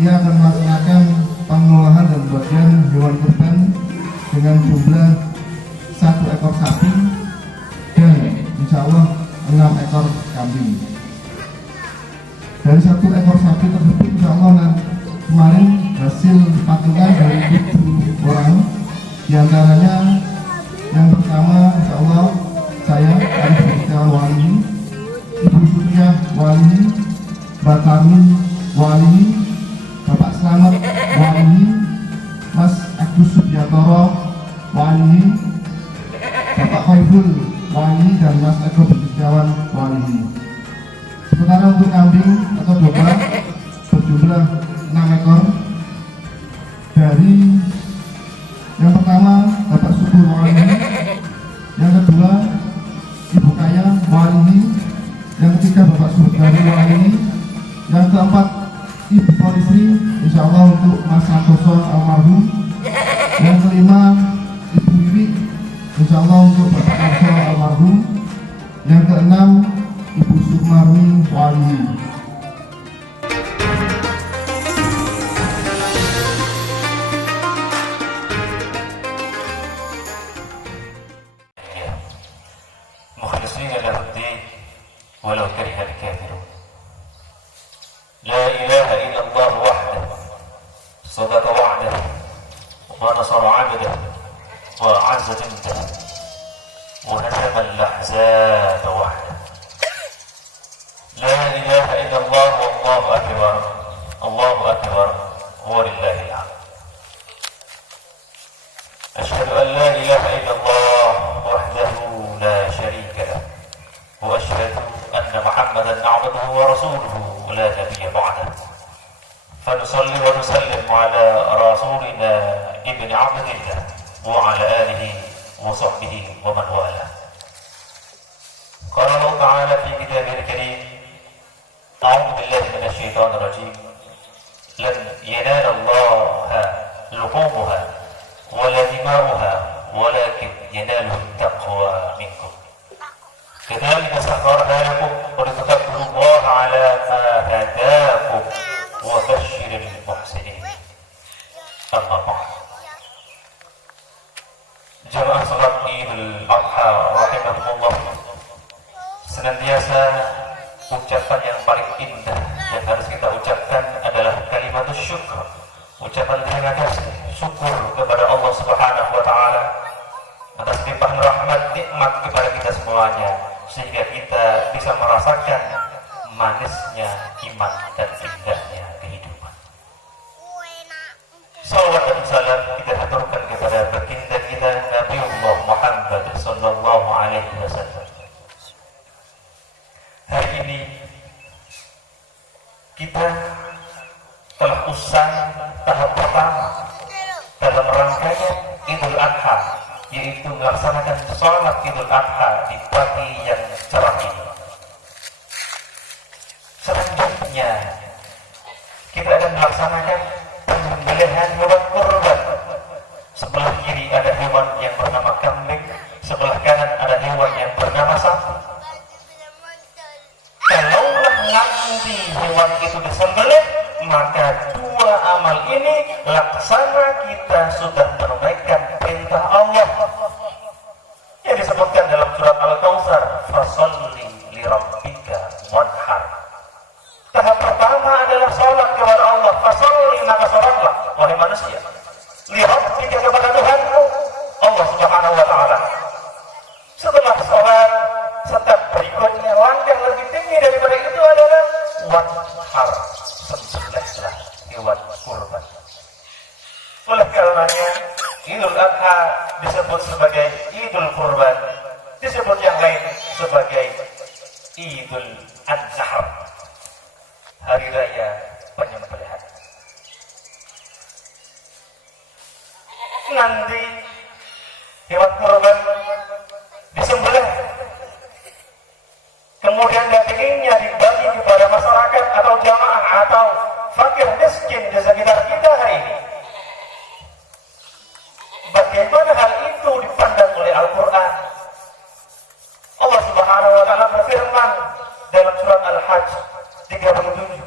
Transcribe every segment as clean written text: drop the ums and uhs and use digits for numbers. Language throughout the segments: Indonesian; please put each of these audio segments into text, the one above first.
panitia akan melaksanakan pengolahan dan pembagian hewan kurban dengan jumlah 1 ekor sapi dan insya Allah 6 ekor kambing. Dari 1 ekor sapi tersebut insya Allah kemarin hasil patungan dari 7 orang, diantaranya yang pertama insya Allah saya Arif Setiawan Wali, Ibu Surya Wali, Mbak Tamin Wali, Bapak Slamet Wali, Mas Agus Subyatoro Wali, Bapak Khaiful Wali, dan Mas Eko Setiawan Wali. Sementara untuk kambing atau domba berjumlah 6 ekor. Dari yang pertama Bapak Subur Wali, yang kedua Ibu Kaya Wali, yang ketiga Bapak Surgari Wali, yang keempat Ibu Polisi insya Allah untuk Mas Santoso almarhum, yang kelima Ibu Wiwi insya Allah untuk Bapak Arso almarhum, yang keenam Ibu Sumarmi Wali. مخلصين له الدين ولو كره الكافرون. لا إله إلا الله وحده صدق وعده ونصر عبده وأعز جنده وهزم الأحزاب وحده. لا إله إلا الله والله أكبر الله أكبر ولله الحمد. أشهد أن لا إله إلا الله وحده لا شريك له وأشهد أن محمدا عبده ورسوله لا نبي بعده. فنصلي ونسلم على رسولنا ابن عبد الله وعلى آله وصحبه ومن والاه. قال الله تعالى في كتابه الكريم: أعوذ بالله من الشيطان الرجيم. لن ينال الله لحومها ولا دماؤها ولكن يناله التقوى منكم. كذلك سخرها لكم ولتكبروا الله على ما هداكم وبشر المحسنين. أما بعد. Jamaah salat Idul Adha rahimahumullah, senantiasa ucapan yang paling indah yang harus kita ucapkan adalah kalimatus syukur, ucapan terima kasih, syukur kepada Allah Subhanahu wa taala atas limpahan rahmat nikmat kepada kita semuanya, sehingga kita bisa merasakan manisnya iman dan indahnya kehidupan. Salawat dan salam kita haturkan kepada baginda kita Nabiullah Muhammad sallallahu alaihi wasallam. Hari ini kita telah usai tahap pertama dalam rangkaian Idul Adha, yaitu melaksanakan sholat Idul Adha di pagi yang cerah ini. Selanjutnya kita akan melaksanakan penyembelihan hewan kurban. Sebelah kiri ada hewan yang bernama kambing, sebelah kanan ada hewan yang bernama sapi. Kalaulah nanti hewan itu disembelih, maka dua amal ini laksana kita sudah menunaikan perintah Allah yang disebutkan dalam surat Al-Kautsar, fasholli li rabbika wanhar. Tahap pertama adalah sholat kepada Allah. Fasholli, maka sholatlah wahai manusia, li rabbika, kepada Tuhanmu Allah Subhanahu wa taala. Setelah sholat, step berikutnya, langkah lebih tinggi daripada itu adalah wanhar, sembelihlah hewan kurban. Oleh karenanya Idul Adha disebut sebagai Idul Kurban, disebut yang lain sebagai Idul Adha, hari raya penyembelihan. Nanti hewan kurban disembelih, kemudian dagingnya dibagi kepada masyarakat atau jamaah atau fakir miskin di sekitar kita hari ini. Bagaimana hal itu dipandang oleh Al-Quran? Allah Subhanahu wa taala berfirman dalam surat Al-Hajj 37,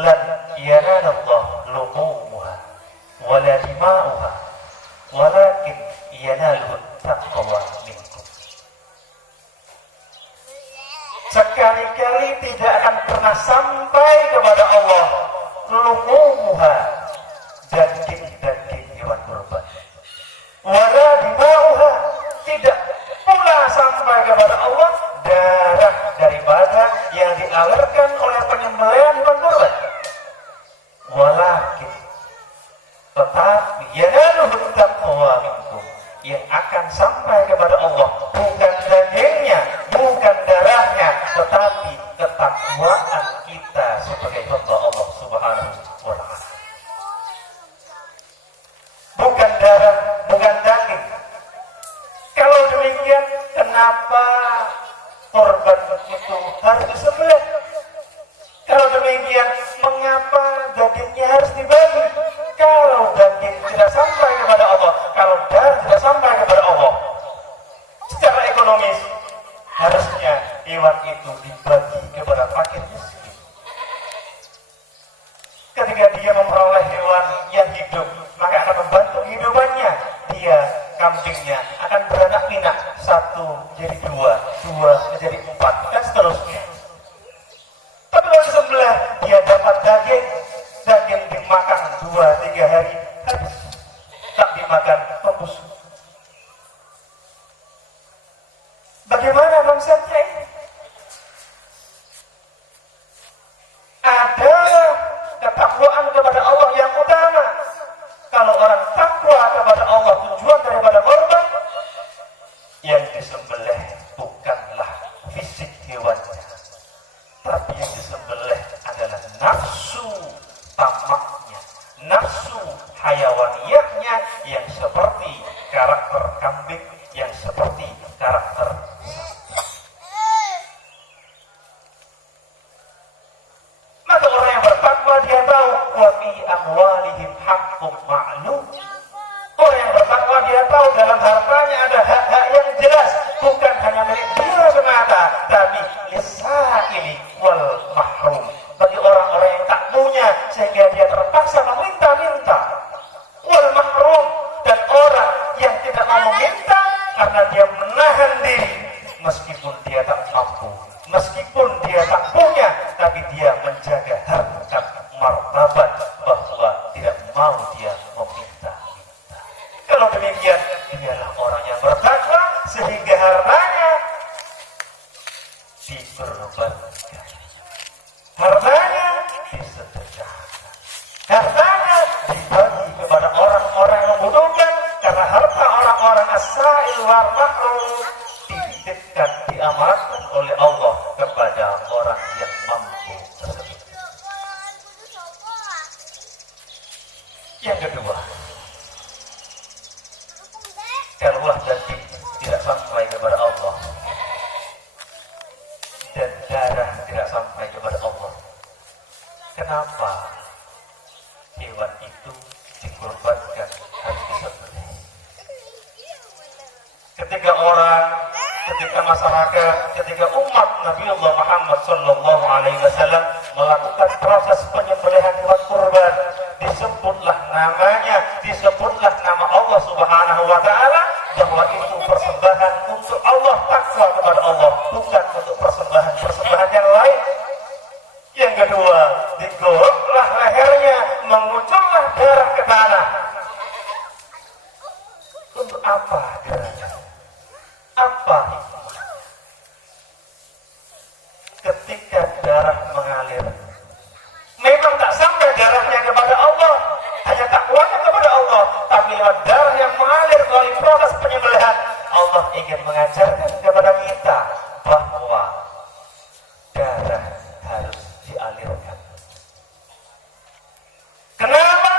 lan sebagai hamba Allah Subhanahu wa Ta'ala. Bukan darah, bukan daging. Kalau demikian, kenapa korban itu harus disembelih? Kalau demikian, mengapa dagingnya harus dibagi? Kalau daging tidak sampai kepada Allah, kalau darah tidak sampai kepada Allah, secara ekonomis harusnya hewan itu dibagi kepada fakir miskin. Ketika dia memperoleh hewan yang hidup, maka akan membantu kehidupannya. Dia, kambingnya akan beranak pinak, 1 jadi 2, 2 menjadi 4, dan seterusnya. Tapi kalau disembelih, dia dapat daging dimakan 2-3 hari habis, tak dimakan membusuk. Bagaimana konsepnya ini? Ada ketakwaan kepada Allah yang utama. Kalau orang takwa kepada Allah, tujuan daripada korban yang disembelih bukanlah fisik hewannya, tapi yang disembelih adalah nafsu tamaknya, nafsu hayawaniyahnya yang seperti karakter kambing, yang seperti karakter. Maka orang yang bertakwa dia tahu wa fi amwalihim haqqun ma'lum. Orang yang bertakwa dia tahu dalam hartanya ada hak-hak yang jelas, bukan hanya milik dia semata, tapi lisaili wal mahrum, bagi orang-orang yang tak punya sehingga dia terpaksa meminta-minta, wal mahrum, dan orang yang tidak mau meminta karena dia menahan diri meskipun dia tak mampu, meskipun dia tak punya, tapi dia menjaga harkat martabat bahwa tidak mau dia meminta. Kalau demikian, dialah orang yang bertakwa sehingga hartanya dikorbankan, hartanya disedekahkan, hartanya dibagi kepada orang-orang yang membutuhkan, karena harta orang-orang as-sa'il wal mahrum dititipkan, diamanatkan oleh Allah kepada orang yang mampu tersebut. Yang kedua, kalau daging tidak sampai kepada Allah dan darah tidak sampai kepada Allah, kenapa hewan itu dikorbankan, harus disembelih? Ketika masyarakat, ketika umat Nabi Allah Muhammad Sallallahu Alaihi Wasallam melakukan proses penyembelihan hewan kurban, disebutlah namanya, disebutlah nama Allah Subhanahu Wa Taala, bahwa itu persembahan untuk Allah, takwa kepada Allah, bukan untuk persembahan yang lain. Yang kedua, digoroklah lehernya, mengucurlah darah ke tanah. Untuk apa darahnya? Apa hikmahnya? Ketika darah mengalir, memang tak sampai darahnya kepada Allah, hanya takwanya kepada Allah, tapi lewat darah yang mengalir melalui proses penyembelihan, Allah ingin mengajarkan kepada kita bahwa darah harus dialirkan. Kenapa?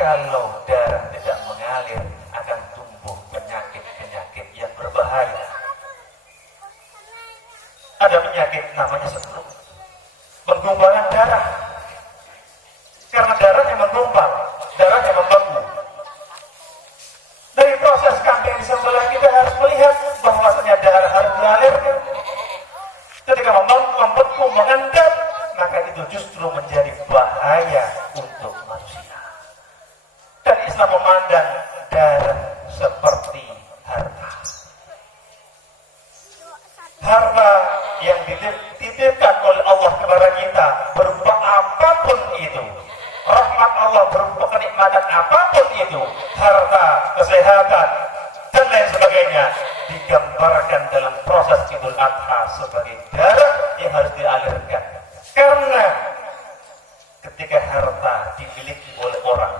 Kalau darah tidak mengalir, akan tumbuh penyakit-penyakit yang berbahaya. Ada penyakit namanya stroke, penggumpalan darah. Karena darahnya menggumpal, darahnya membeku. Dari proses kambing disembelih kita harus melihat bahwasanya darah harus dialirkan. Ketika membeku, mengendap, maka itu justru menjadi bahaya untuk manusia. Dan Islam memandang darah seperti harta. Harta yang dititipkan oleh Allah kepada kita berupa apapun itu, rahmat Allah berupa kenikmatan apapun itu, harta, kesehatan, dan lain sebagainya, digambarkan dalam proses Idul Adha sebagai darah yang harus dialirkan. Karena ketika harta dimiliki oleh orang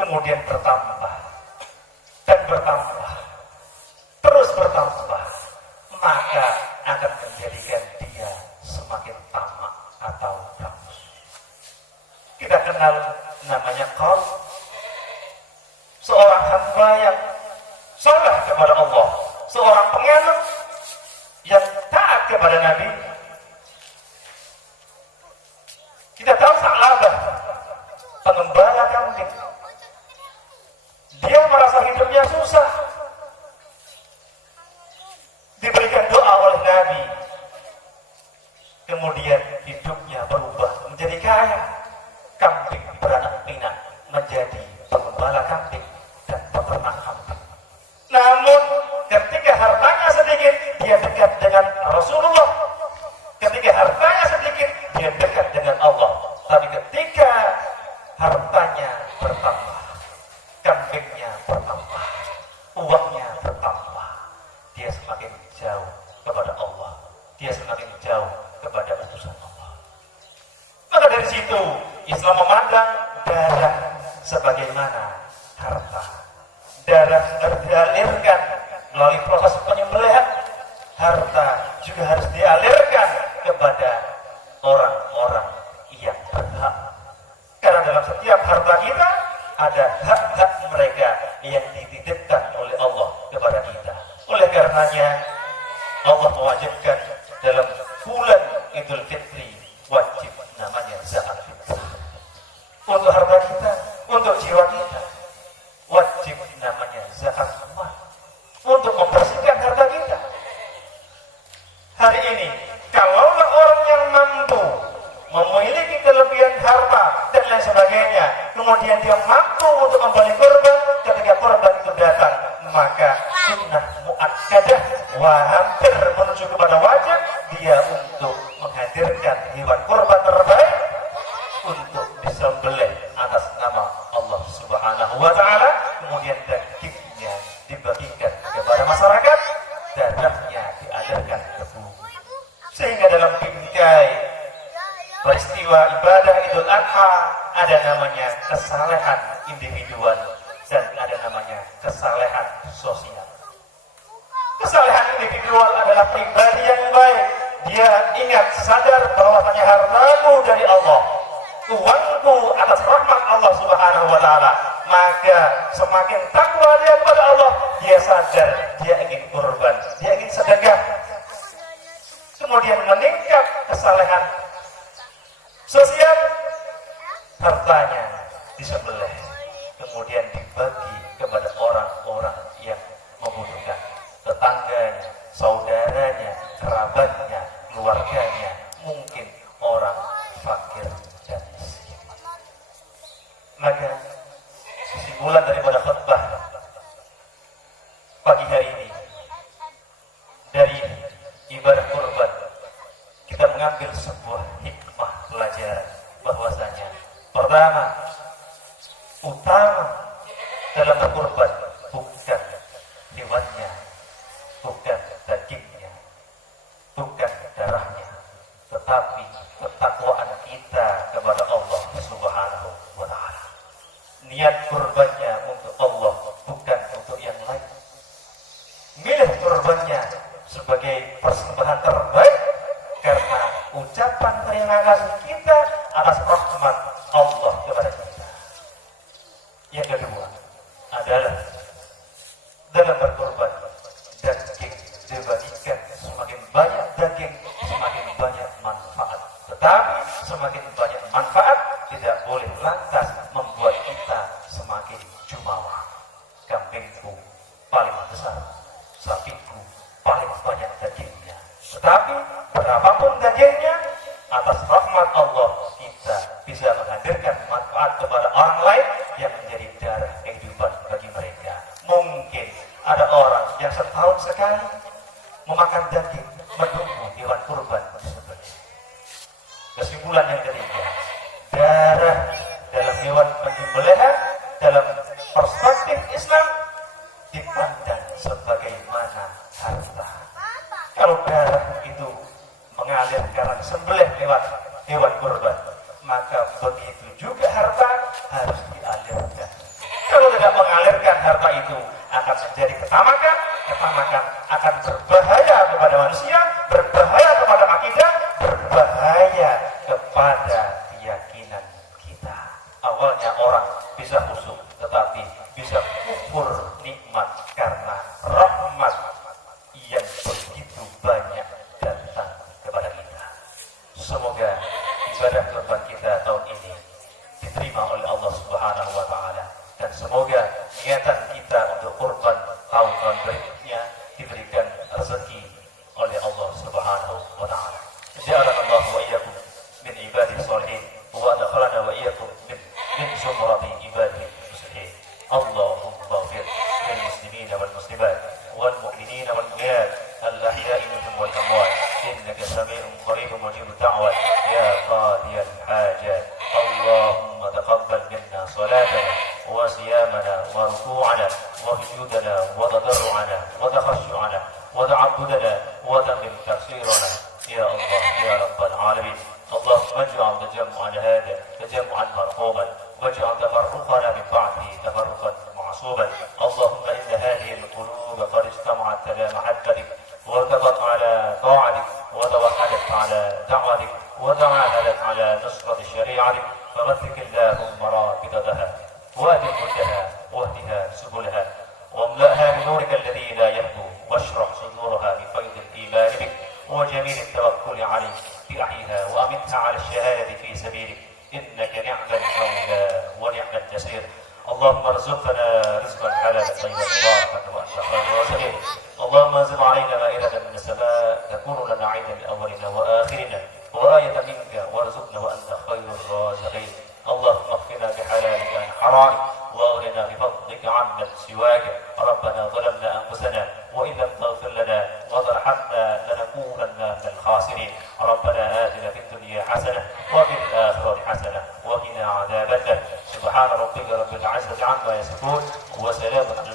kemudian bertambah dan bertambah, terus bertambah, maka akan menjadikan dia semakin tamak kenal namanya Qarun, seorang hamba yang saleh kepada Allah, seorang penganut yang taat kepada Nabi. Kita tahu Sa'labah, pengembala kambing. Dia merasa hidupnya susah. Diberikan doa oleh Nabi. Kemudian hidupnya berubah menjadi kaya. Kambing beranak pinak menjadi pengembala kambing dan peternak kambing. Namun ketika hartanya sedikit, dia dekat dengan Rasulullah. Ketika hartanya sedikit, dia dekat dengan Allah. Tapi ketika hartanya bertambah, kambingnya bertambah, uangnya bertambah, dia semakin jauh kepada Allah. Dia semakin jauh kepada utusan Allah. Maka dari situ Islam memandang darah sebagaimana harta. Darah harus dialirkan melalui proses penyembelihan. Harta juga harus dialirkan kepada orang-orang yang berhak. Karena dalam setiap harta kita ada hak-hak mereka yang dititipkan oleh Allah kepada kita. Oleh karenanya Allah mewajibkan dalam bulan Idul Fitri wajib namanya zakat fitrah. Untuk harta kita, untuk jiwa kita, wajib namanya zakat mal. Untuk membersihkan harta kita. Hari ini, kalaulah orang yang mampu memiliki kelebihan harta dan lain sebagainya, kemudian dia mampu untuk membeli korban, ketika korban itu datang, maka sunnah muakkadah hampir menuju kepada wajib dia untuk menghadirkan hewan korban terbaik untuk disembelih atas nama Allah Subhanahu wa taala, kemudian dagingnya dibagikan kepada masyarakat, darahnya dialirkan ke bumi. Sehingga dalam bingkai peristiwa ibadah Idul Adha ada namanya kesalehan individual dan ada namanya kesalehan sosial. Kesalehan individual adalah pribadi yang baik. Dia ingat sadar bahwasanya hartaku dari Allah, uangku atas rahmat Allah Subhanahu wa taala. Maka semakin takwa dia kepada Allah, dia sadar dia ingin kurban, dia ingin sedekah. Kemudian meningkat kesalehan sosial, hartanya disembelih, kemudian dibagi kepada orang-orang yang membutuhkan, tetangganya, saudaranya, kerabatnya, keluarganya, mungkin orang fakir dan miskin. Maka kesimpulan daripada khutbah pagi hari ini dari ibadah kurban, kita mengambil sebuah hikmah pelajaran bahwasanya pertama, utama dalam berkurban bukan hewannya, bukan dagingnya, bukan darahnya, tetapi ketakwaan kita kepada Allah Subhanahu wa taala. Niat kurbannya untuk Allah, bukan untuk yang lain. Milih kurbannya sebagai persembahan terbaik karena ucapan terima kasih kita atas rahmat Allah kepada kita. Yang kedua adalah dalam berkorban, daging dibagikan. Semakin banyak daging, semakin banyak manfaat. Tetapi semakin banyak manfaat tidak boleh lantas membuat kita semakin jumawa. Kambingku paling besar, sapiku paling banyak dagingnya. Tetapi berapapun dagingnya, atas rahmat Allah kita bisa menghadirkan manfaat kepada orang lain yang menjadi darah kehidupan bagi mereka. Mungkin ada orang yang setahun sekali memakan daging menunggu hewan kurban tersebut. Kesimpulan yang ketiga, darah dalam hewan penyembelihan dalam perspektif Islam dipandang sebagaimana harta. Kalau darah itu mengalir karena sembelih lewat hewan kurban, maka begitu juga harta harus dialirkan. Kalau tidak mengalirkan, harta itu akan menjadi ketamakan. Ketamakan akan berbahaya kepada manusia, berbahaya kepada akidah, berbahaya kepada keyakinan kita. semoga ibadah kurban kita tahun ini diterima oleh Allah Subhanahu wa taala, dan semoga niatan kita untuk kurban tahun berikutnya diberikan rezeki oleh Allah Subhanahu wa taala. Ja'alana Allah wa iyyakum min ibadihi shalihin wa adkhalana wa iyyakum min zumrati ibadihi muslimin. Allahumma ighfir lil muslimina wal muslimat wal mu'minina wal mu'minat al-ahya'i minhum wal amwat innaka sami'un qaribun mujibud da'wat ya qadiyal hajat. Allahumma taqabbal minna salatana wa siyamana wa ruku'ana wa sujudana wa tadarru'ana wa takhashu'ana wa ta'abbudana wa tamim tafsirana ya Allah ya rabbal alamin. اللهم اجعل تجمعنا هذا تجمعا مرحوما واجعل تفرقنا من بعده تفرقا معصوما. اللهم ان هذه القلوب قد اجتمعت على محبتك وارتبط على طاعتك وتوحدت على دعوتك وتعاهدت على نصرة شريعتك فمسك اللهم رابطتها وادم مدها واهدها سبلها واملأها بنورك الذي لا يهدو واشرح صدورها بفيض الإيمان بك وجميل التوكل عليك بأحيها وأمتها على الشهادة في سبيلك إنك نعم المولى ونعم النصير. اللهم ارزقنا رزقا حلالا طيبا مباركا وأنت خير الرازقين. اللهم انزل علينا مائدة من السماء تكون لنا عيدا لأولنا وآخرنا وآية منك وارزقنا وأنت خير الرازقين. اللهم اغفنا بحلالك عن حرامك واغننا بفضلك عمن سواك. ربنا ظلمنا انفسنا وان لم تغفر لنا وترحمنا لنكونن من الخاسرين. ربنا آتنا في الدنيا حسنه وفي الاخره حسنه وقنا عذاب النار. سبحان ربك رب العزه عما يصفون وسلام على